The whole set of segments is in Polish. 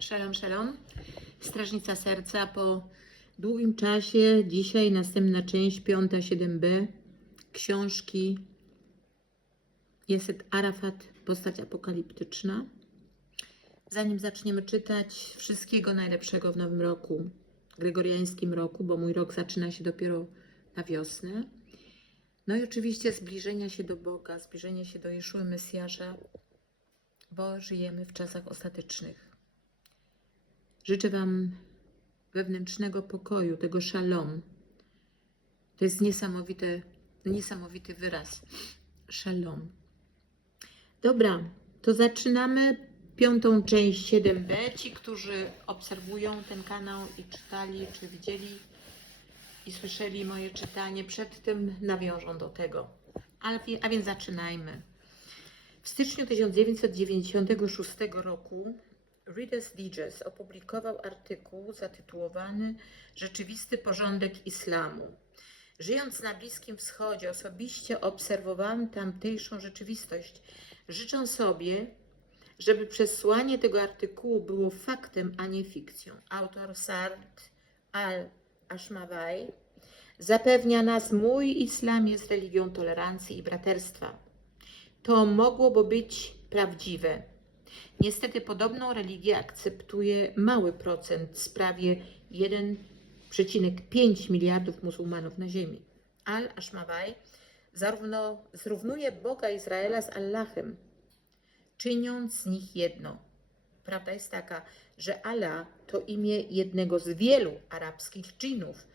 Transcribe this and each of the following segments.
Shalom, shalom. Strażnica Serca po długim czasie. Dzisiaj następna część, piąta 7b książki Jeset Arafat, postać apokaliptyczna. Zanim zaczniemy czytać, wszystkiego najlepszego w nowym roku, gregoriańskim roku, bo mój rok zaczyna się dopiero na wiosnę. No i oczywiście zbliżenia się do Boga, zbliżenia się do Jeszły Mesjasza, bo żyjemy w czasach ostatecznych. Życzę Wam wewnętrznego pokoju, tego szalom. To jest niesamowite, niesamowity wyraz. Szalom. Dobra, to zaczynamy piątą część 7b. Ci, którzy obserwują ten kanał i czytali, czy widzieli i słyszeli moje czytanie, przed tym nawiążą do tego. A więc zaczynajmy. W styczniu 1996 roku Reader's Digest opublikował artykuł zatytułowany Rzeczywisty porządek islamu. Żyjąc na Bliskim Wschodzie, osobiście obserwowałem tamtejszą rzeczywistość. Życzę sobie, żeby przesłanie tego artykułu było faktem, a nie fikcją. Autor Sard al-Ashmawaj zapewnia nas, mój islam jest religią tolerancji i braterstwa. To mogłoby być prawdziwe. Niestety podobną religię akceptuje mały procent prawie 1,5 miliardów muzułmanów na ziemi. Al-Ashmawaj zarówno zrównuje Boga Izraela z Allahem, czyniąc z nich jedno. Prawda jest taka, że Allah to imię jednego z wielu arabskich dżinów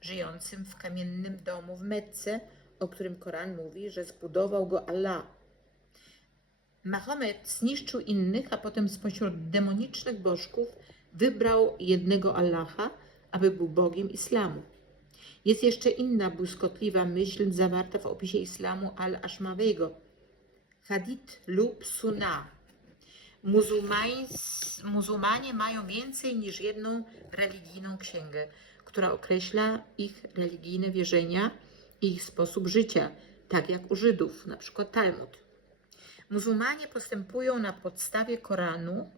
żyjącym w kamiennym domu w Mekce, o którym Koran mówi, że zbudował go Allah. Mahomet zniszczył innych, a potem spośród demonicznych bożków wybrał jednego Allaha, aby był Bogiem islamu. Jest jeszcze inna błyskotliwa myśl zawarta w opisie islamu al-Ashmawego. Hadith lub Sunnah. Muzułmanie mają więcej niż jedną religijną księgę, która określa ich religijne wierzenia i ich sposób życia, tak jak u Żydów, na przykład Talmud. Muzułmanie postępują na podstawie Koranu,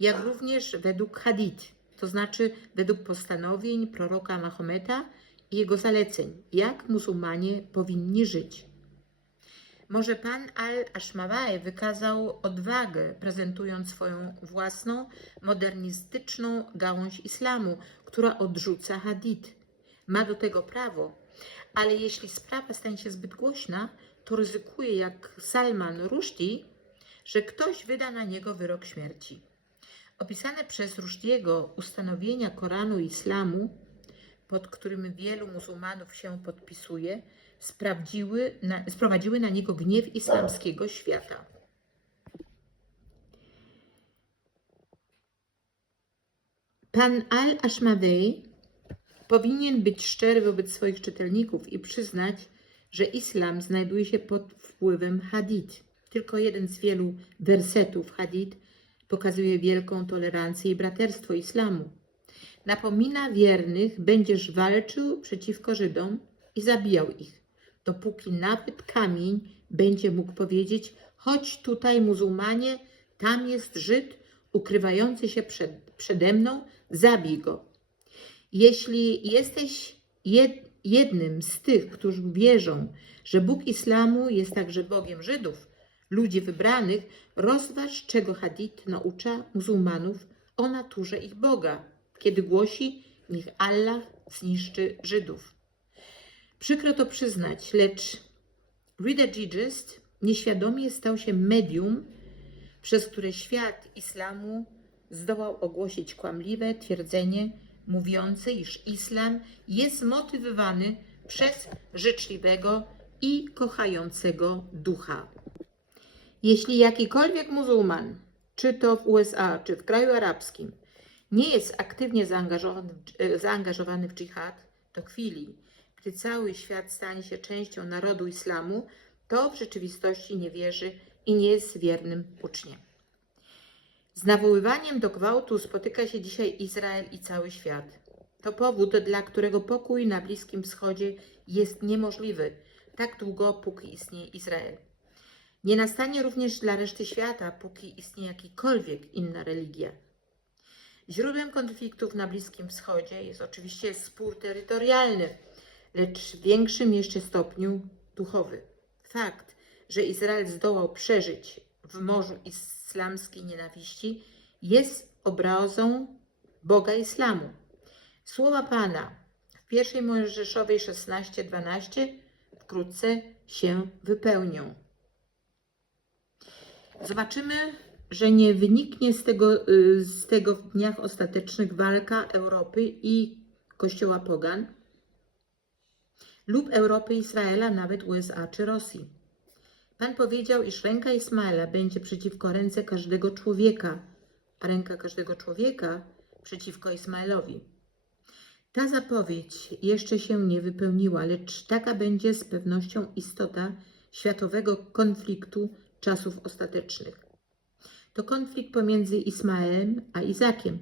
jak również według hadith, to znaczy według postanowień proroka Mahometa i jego zaleceń, jak muzułmanie powinni żyć. Może pan al-Ashmawaj wykazał odwagę, prezentując swoją własną, modernistyczną gałąź islamu, która odrzuca hadith. Ma do tego prawo, ale jeśli sprawa stanie się zbyt głośna, to ryzykuje jak Salman Rushdie, że ktoś wyda na niego wyrok śmierci. Opisane przez Rushdiego ustanowienia Koranu i Islamu, pod którym wielu muzułmanów się podpisuje, na, sprowadziły na niego gniew islamskiego świata. Pan al-Ashmadej powinien być szczery wobec swoich czytelników i przyznać, że islam znajduje się pod wpływem hadith. Tylko jeden z wielu wersetów hadith pokazuje wielką tolerancję i braterstwo islamu. Napomina wiernych, będziesz walczył przeciwko Żydom i zabijał ich, dopóki nawet kamień będzie mógł powiedzieć: Chodź tutaj, muzułmanie, tam jest Żyd ukrywający się przed, przede mną, zabij go. Jeśli jesteś jed, jednym z tych, którzy wierzą, że Bóg islamu jest także Bogiem Żydów, ludzi wybranych, rozważ, czego hadith naucza muzułmanów o naturze ich Boga, kiedy głosi, niech Allah zniszczy Żydów. Przykro to przyznać, lecz Reader Digest nieświadomie stał się medium, przez które świat islamu zdołał ogłosić kłamliwe twierdzenie mówiące, iż islam jest motywowany przez życzliwego i kochającego ducha. Jeśli jakikolwiek muzułman, czy to w USA, czy w kraju arabskim, nie jest aktywnie zaangażowany, zaangażowany w dżihad, to chwili, gdy cały świat stanie się częścią narodu islamu, to w rzeczywistości nie wierzy i nie jest wiernym uczniem. Z nawoływaniem do gwałtu spotyka się dzisiaj Izrael i cały świat. To powód, dla którego pokój na Bliskim Wschodzie jest niemożliwy, tak długo, póki istnieje Izrael. Nie nastanie również dla reszty świata, póki istnieje jakikolwiek inna religia. Źródłem konfliktów na Bliskim Wschodzie jest oczywiście spór terytorialny, lecz w większym jeszcze stopniu duchowy. Fakt, że Izrael zdołał przeżyć w morzu islamskiej nienawiści, jest obrazą Boga Islamu. Słowa Pana w pierwszej Mojżeszowej 16:12 wkrótce się wypełnią. Zobaczymy, że nie wyniknie z tego, y, z tego w dniach ostatecznych walka Europy i Kościoła Pogan lub Europy, Izraela, nawet USA czy Rosji. Pan powiedział, iż ręka Ismaela będzie przeciwko ręce każdego człowieka, a ręka każdego człowieka przeciwko Ismaelowi. Ta zapowiedź jeszcze się nie wypełniła, lecz taka będzie z pewnością istota światowego konfliktu czasów ostatecznych. To konflikt pomiędzy Ismaelem a Izakiem,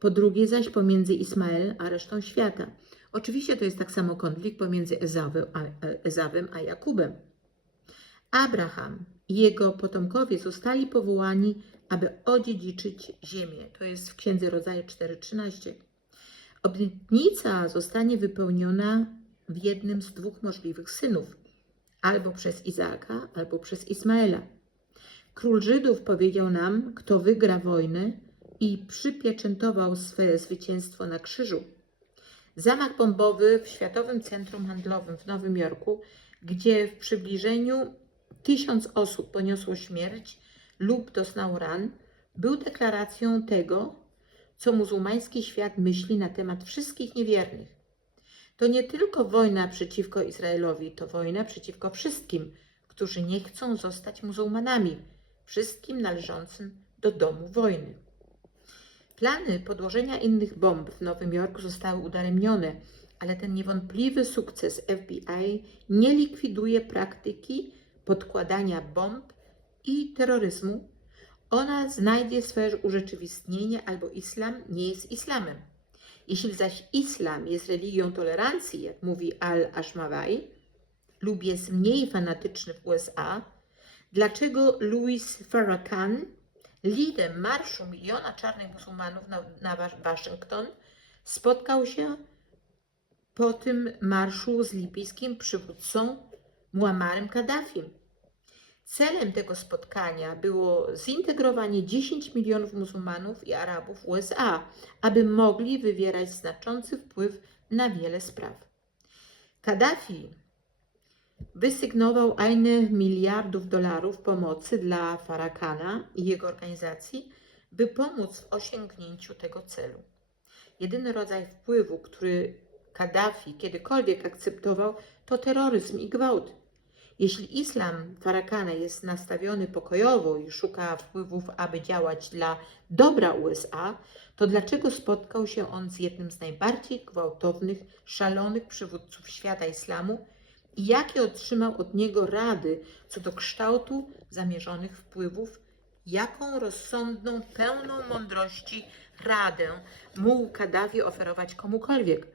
po drugie zaś pomiędzy Ismael a resztą świata. Oczywiście to jest tak samo konflikt pomiędzy Ezawem a, Ezawem a Jakubem. Abraham i jego potomkowie zostali powołani, aby odziedziczyć ziemię. To jest w Księdze Rodzaju 4:13. Obietnica zostanie wypełniona w jednym z dwóch możliwych synów, albo przez Izaaka, albo przez Ismaela. Król Żydów powiedział nam, kto wygra wojnę i przypieczętował swe zwycięstwo na krzyżu. Zamach bombowy w Światowym Centrum Handlowym w Nowym Jorku, gdzie w przybliżeniu tysiąc osób poniosło śmierć lub doznało ran, był deklaracją tego, co muzułmański świat myśli na temat wszystkich niewiernych. To nie tylko wojna przeciwko Izraelowi, to wojna przeciwko wszystkim, którzy nie chcą zostać muzułmanami, wszystkim należącym do domu wojny. Plany podłożenia innych bomb w Nowym Jorku zostały udaremnione, ale ten niewątpliwy sukces FBI nie likwiduje praktyki podkładania bomb i terroryzmu. Ona znajdzie swoje urzeczywistnienie, albo islam nie jest islamem. Jeśli zaś islam jest religią tolerancji, jak mówi Al-Ashmawai, lub jest mniej fanatyczny w USA, dlaczego Louis Farrakhan, lider marszu miliona czarnych muzułmanów na, na Wasz- Waszyngton, spotkał się po tym marszu z libijskim przywódcą Muammarem Kaddafim. Celem tego spotkania było zintegrowanie 10 milionów muzułmanów i Arabów w USA, aby mogli wywierać znaczący wpływ na wiele spraw. Kaddafi wysygnował ajne miliardów dolarów pomocy dla Farakana i jego organizacji, by pomóc w osiągnięciu tego celu. Jedyny rodzaj wpływu, który Kaddafi kiedykolwiek akceptował, to terroryzm i gwałt. Jeśli islam Farakana jest nastawiony pokojowo i szuka wpływów, aby działać dla dobra USA, to dlaczego spotkał się on z jednym z najbardziej gwałtownych, szalonych przywódców świata islamu i jakie otrzymał od niego rady co do kształtu zamierzonych wpływów, jaką rozsądną, pełną mądrości radę mógł Kaddafi oferować komukolwiek,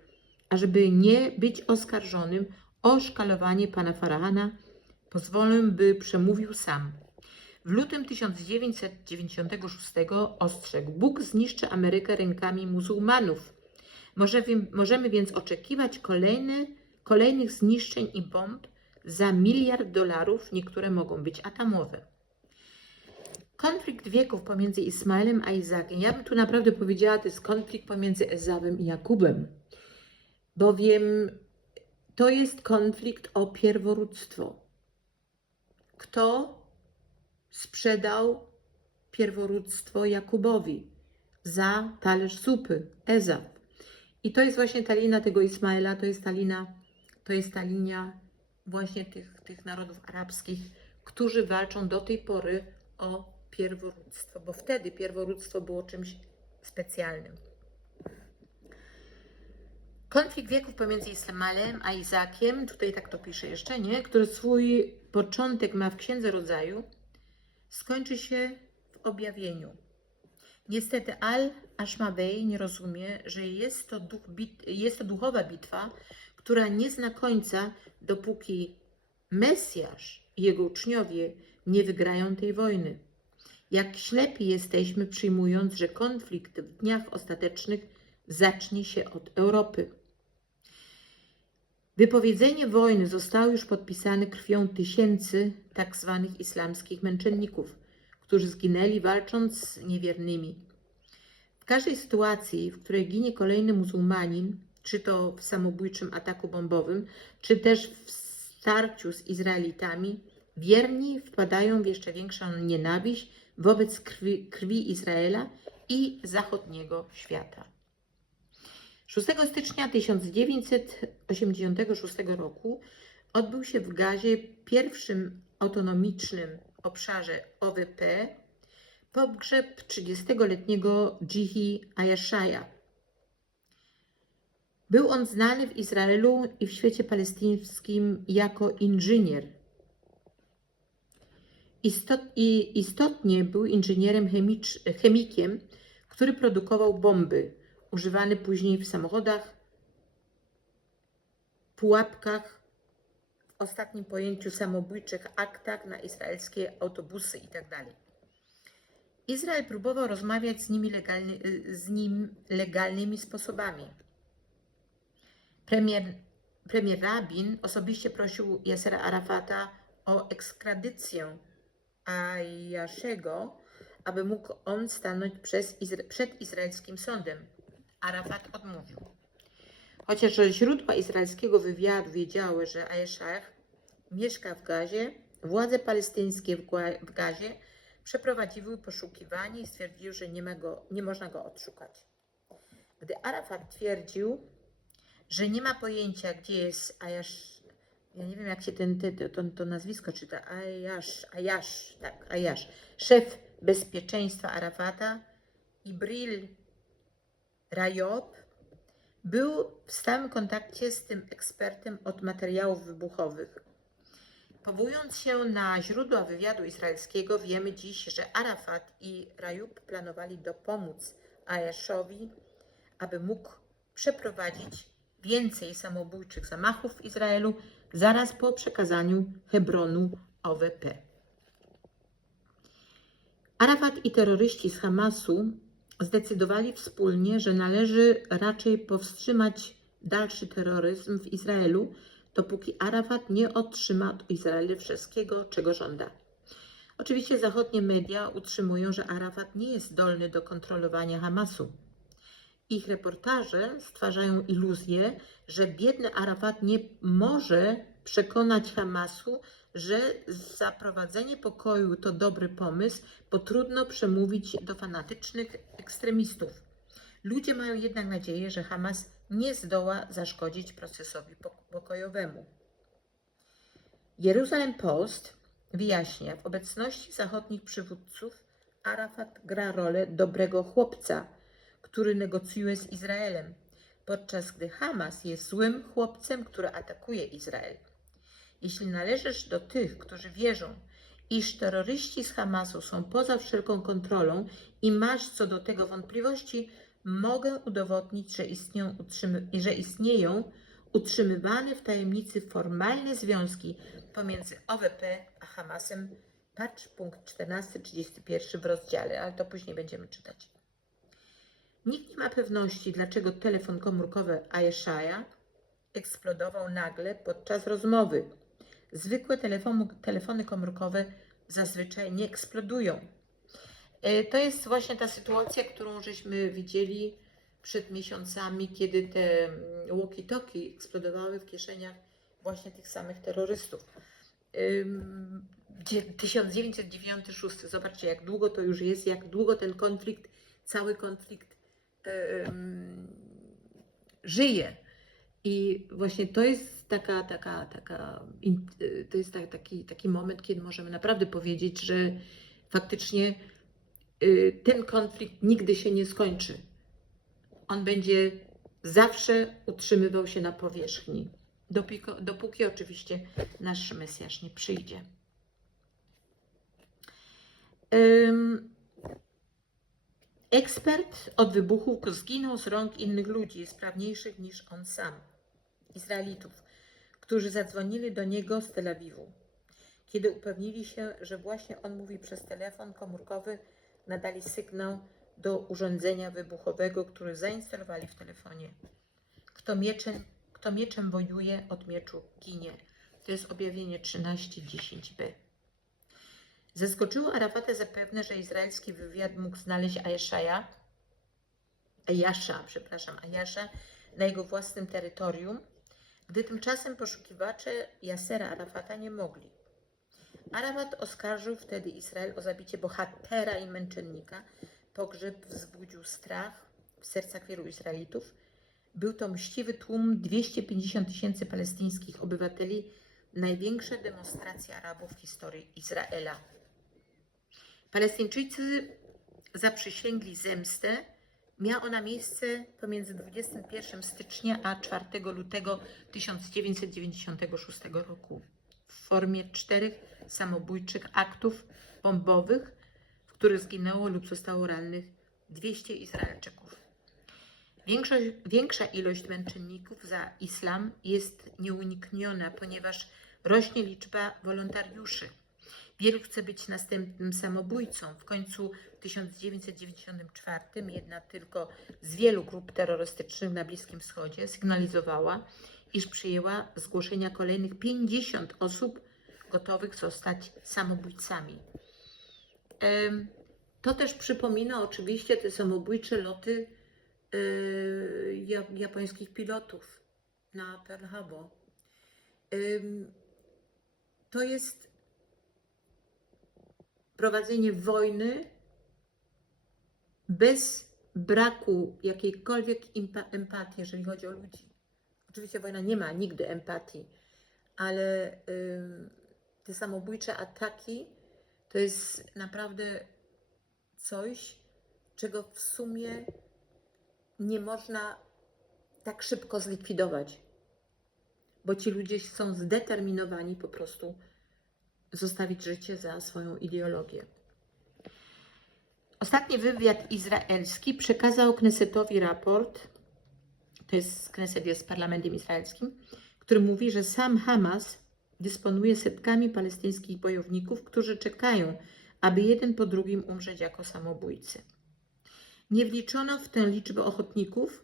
ażeby nie być oskarżonym o szkalowanie pana Farahana, pozwolę, by przemówił sam. W lutym 1996 ostrzegł: Bóg zniszczy Amerykę rękami muzułmanów. Może, możemy więc oczekiwać kolejne, kolejnych zniszczeń i bomb za miliard dolarów, niektóre mogą być atomowe. Konflikt wieków pomiędzy Ismaelem a Izakiem. Ja bym tu naprawdę powiedziała, to jest konflikt pomiędzy Ezawem i Jakubem, bowiem to jest konflikt o pierworództwo. Kto sprzedał pierworództwo Jakubowi za talerz zupy? Ezaw. I to jest właśnie ta linia tego Ismaela, to jest ta linia, to jest ta linia właśnie tych, tych narodów arabskich, którzy walczą do tej pory o pierworództwo, bo wtedy pierworództwo było czymś specjalnym. Konflikt wieków pomiędzy Ismaelem a Izakiem, tutaj tak to pisze jeszcze, nie? Który swój początek ma w Księdze Rodzaju, skończy się w objawieniu. Niestety Al-Ashmabej nie rozumie, że jest to, duch bit, jest to duchowa bitwa, która nie zna końca, dopóki Mesjasz i jego uczniowie nie wygrają tej wojny. Jak ślepi jesteśmy, przyjmując, że konflikt w dniach ostatecznych zacznie się od Europy. Wypowiedzenie wojny zostało już podpisane krwią tysięcy tak zwanych islamskich męczenników, którzy zginęli walcząc z niewiernymi. W każdej sytuacji, w której ginie kolejny muzułmanin, czy to w samobójczym ataku bombowym, czy też w starciu z Izraelitami, wierni wpadają w jeszcze większą nienawiść wobec krwi, krwi Izraela i zachodniego świata. 6 stycznia 1986 roku odbył się w Gazie pierwszym autonomicznym obszarze OWP pogrzeb 30-letniego Džihi Ayashaya. Był on znany w Izraelu i w świecie palestyńskim jako inżynier. Istot, istotnie był inżynierem chemicz, chemikiem, który produkował bomby, używany później w samochodach, pułapkach, w ostatnim pojęciu samobójczych aktach na izraelskie autobusy itd. Izrael próbował rozmawiać z, nimi legalny, z nim legalnymi sposobami. Premier, premier Rabin osobiście prosił Yasera Arafata o ekstradycję Ayashego, aby mógł on stanąć przez przed izraelskim sądem. Arafat odmówił. Chociaż źródła izraelskiego wywiadu wiedziały, że Ayashah mieszka w Gazie, władze palestyńskie w, Gazie przeprowadziły poszukiwanie i stwierdziły, że nie, ma go, nie można go odszukać. Gdy Arafat twierdził, że nie ma pojęcia, gdzie jest Ayash, ja nie wiem jak się ten, ten, to, to nazwisko czyta, tak, Ayash, szef bezpieczeństwa Arafata, Ibril Rajob, był w stałym kontakcie z tym ekspertem od materiałów wybuchowych. Powołując się na źródła wywiadu izraelskiego, wiemy dziś, że Arafat i Rajub planowali dopomóc Ayashowi, aby mógł przeprowadzić więcej samobójczych zamachów w Izraelu zaraz po przekazaniu Hebronu OWP. Arafat i terroryści z Hamasu zdecydowali wspólnie, że należy raczej powstrzymać dalszy terroryzm w Izraelu, dopóki Arafat nie otrzyma od Izraela wszystkiego, czego żąda. Oczywiście zachodnie media utrzymują, że Arafat nie jest zdolny do kontrolowania Hamasu. Ich reportaże stwarzają iluzję, że biedny Arafat nie może przekonać Hamasu, że zaprowadzenie pokoju to dobry pomysł, bo trudno przemówić do fanatycznych ekstremistów. Ludzie mają jednak nadzieję, że Hamas nie zdoła zaszkodzić procesowi pok- pokojowemu. Jeruzalem Post wyjaśnia, w obecności zachodnich przywódców Arafat gra rolę dobrego chłopca, który negocjuje z Izraelem, podczas gdy Hamas jest złym chłopcem, który atakuje Izrael. Jeśli należysz do tych, którzy wierzą, iż terroryści z Hamasu są poza wszelką kontrolą i masz co do tego wątpliwości, mogę udowodnić, że istnieją, że istnieją utrzymywane w tajemnicy formalne związki pomiędzy OWP a Hamasem. Patrz punkt 14-31 w rozdziale, ale to później będziemy czytać. Nikt nie ma pewności, dlaczego telefon komórkowy Ayeshaya eksplodował nagle podczas rozmowy. Zwykłe telefony komórkowe zazwyczaj nie eksplodują. E, To jest właśnie ta sytuacja, którą żeśmy widzieli przed miesiącami, kiedy te mm, walkie-talkie eksplodowały w kieszeniach właśnie tych samych terrorystów. Ym, dzie- 1996, zobaczcie jak długo to już jest, jak długo ten konflikt, cały konflikt ym, żyje. I właśnie to jest taka, taka, taka, to jest ta- taki, taki moment, kiedy możemy naprawdę powiedzieć, że faktycznie y, ten konflikt nigdy się nie skończy. On będzie zawsze utrzymywał się na powierzchni, dopóki, dopóki oczywiście nasz Mesjasz nie przyjdzie. Ekspert od wybuchów zginął z rąk innych ludzi, sprawniejszych niż on sam, Izraelitów, którzy zadzwonili do niego z Tel Awiwu. Kiedy upewnili się, że właśnie on mówi przez telefon komórkowy, nadali sygnał do urządzenia wybuchowego, który zainstalowali w telefonie. Kto mieczem, kto mieczem wojuje, od mieczu ginie. To jest objawienie 13.10b. Zaskoczyło Arafata zapewne, że izraelski wywiad mógł znaleźć Ajaszaja, Ajasza, przepraszam, Ajasza na jego własnym terytorium, gdy tymczasem poszukiwacze Jasera Arafata nie mogli. Arafat oskarżył wtedy Izrael o zabicie bohatera i męczennika. Pogrzeb wzbudził strach w sercach wielu Izraelitów. Był to mściwy tłum 250 tysięcy palestyńskich obywateli, największa demonstracja Arabów w historii Izraela. Palestyńczycy zaprzysięgli zemstę. Miała ona miejsce pomiędzy 21 stycznia a 4 lutego 1996 roku w formie czterech samobójczych aktów bombowych, w których zginęło lub zostało rannych 200 Izraelczyków. Większość, większa ilość męczenników za islam jest nieunikniona, ponieważ rośnie liczba wolontariuszy. Wielu chce być następnym samobójcą. W końcu w 1994 jedna tylko z wielu grup terrorystycznych na Bliskim Wschodzie sygnalizowała, iż przyjęła zgłoszenia kolejnych 50 osób gotowych zostać samobójcami. To też przypomina oczywiście te samobójcze loty e, ja- japońskich pilotów na Pearl Harbor. To jest prowadzenie wojny bez braku jakiejkolwiek empatii, jeżeli chodzi o ludzi. Oczywiście wojna nie ma nigdy empatii, ale ym, te samobójcze ataki to jest naprawdę coś, czego w sumie nie można tak szybko zlikwidować, bo ci ludzie są zdeterminowani po prostu zostawić życie za swoją ideologię. Ostatni wywiad izraelski przekazał Knesetowi raport, to jest Kneset jest parlamentem izraelskim, który mówi, że sam Hamas dysponuje setkami palestyńskich bojowników, którzy czekają, aby jeden po drugim umrzeć jako samobójcy. Nie wliczono w tę liczbę ochotników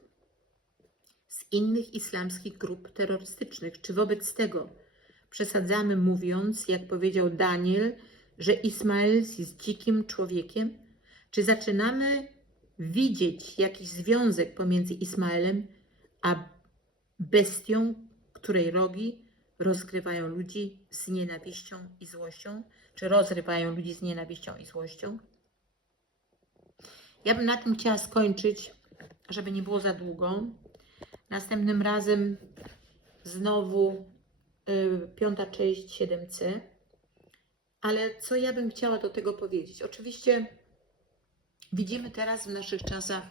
z innych islamskich grup terrorystycznych. Czy wobec tego przesadzamy mówiąc, jak powiedział Daniel, że Ismael jest dzikim człowiekiem? Czy zaczynamy widzieć jakiś związek pomiędzy Ismaelem a bestią, której rogi rozgrywają ludzi z nienawiścią i złością? Czy rozrywają ludzi z nienawiścią i złością? Ja bym na tym chciała skończyć, żeby nie było za długo. Następnym razem znowu piąta część 7c. Ale co ja bym chciała do tego powiedzieć? Oczywiście widzimy teraz w naszych czasach,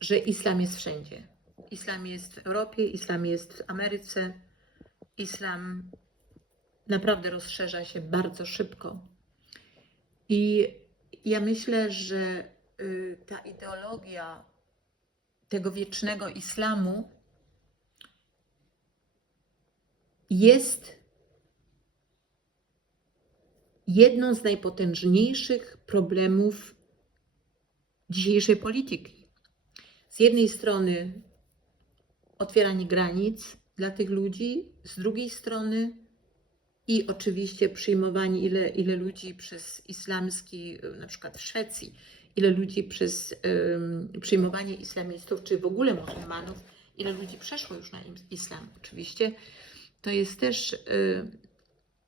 że islam jest wszędzie. Islam jest w Europie, islam jest w Ameryce. Islam naprawdę rozszerza się bardzo szybko. I ja myślę, że y, ta ideologia tego wiecznego islamu jest jedną z najpotężniejszych problemów dzisiejszej polityki. Z jednej strony otwieranie granic dla tych ludzi, z drugiej strony i oczywiście przyjmowanie ile, ile ludzi przez islamski, na przykład w Szwecji, ile ludzi przez ym, przyjmowanie islamistów, czy w ogóle muzułmanów, ile ludzi przeszło już na islam. Oczywiście to jest też y,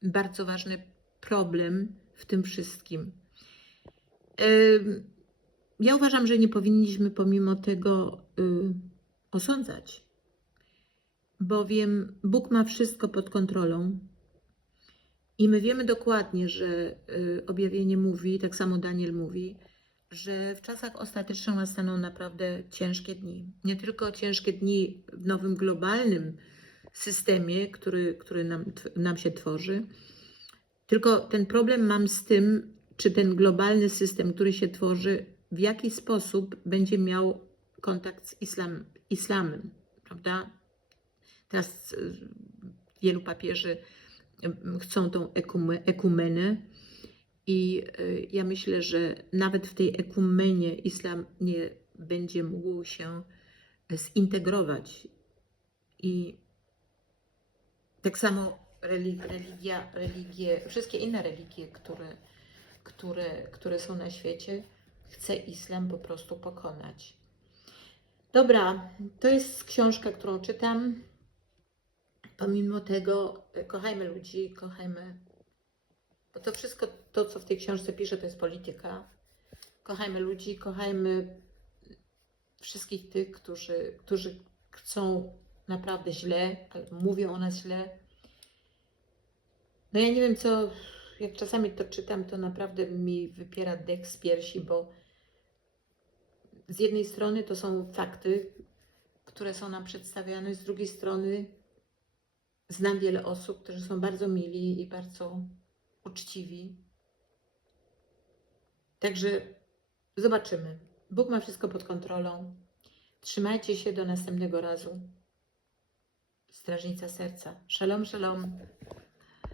bardzo ważny problem w tym wszystkim. Ja uważam, że nie powinniśmy pomimo tego y, osądzać, bowiem Bóg ma wszystko pod kontrolą. I my wiemy dokładnie, że y, objawienie mówi, tak samo Daniel mówi, że w czasach ostatecznych nastaną naprawdę ciężkie dni. Nie tylko ciężkie dni w nowym globalnym systemie, który, który nam, nam się tworzy, tylko ten problem mam z tym, czy ten globalny system, który się tworzy, w jaki sposób będzie miał kontakt z islam, islamem, prawda? Teraz y, wielu papieży em, chcą tą ekume, ekumenę. I y, ja myślę, że nawet w tej ekumenie islam nie będzie mógł się zintegrować. I tak samo reli- religia, religie, wszystkie inne religie, które, które, które są na świecie, chce islam po prostu pokonać. Dobra, to jest książka, którą czytam. Pomimo tego, y, kochajmy ludzi, kochajmy. Bo to wszystko, to co w tej książce pisze, to jest polityka. Kochajmy ludzi, kochajmy wszystkich tych, którzy, którzy chcą naprawdę źle, ale mówią o nas źle. No ja nie wiem co, jak czasami to czytam, to naprawdę mi wypiera dech z piersi, bo z jednej strony to są fakty, które są nam przedstawiane, z drugiej strony znam wiele osób, którzy są bardzo mili i bardzo uczciwi. Także zobaczymy. Bóg ma wszystko pod kontrolą. Trzymajcie się do następnego razu. Strażnica serca. Shalom, shalom.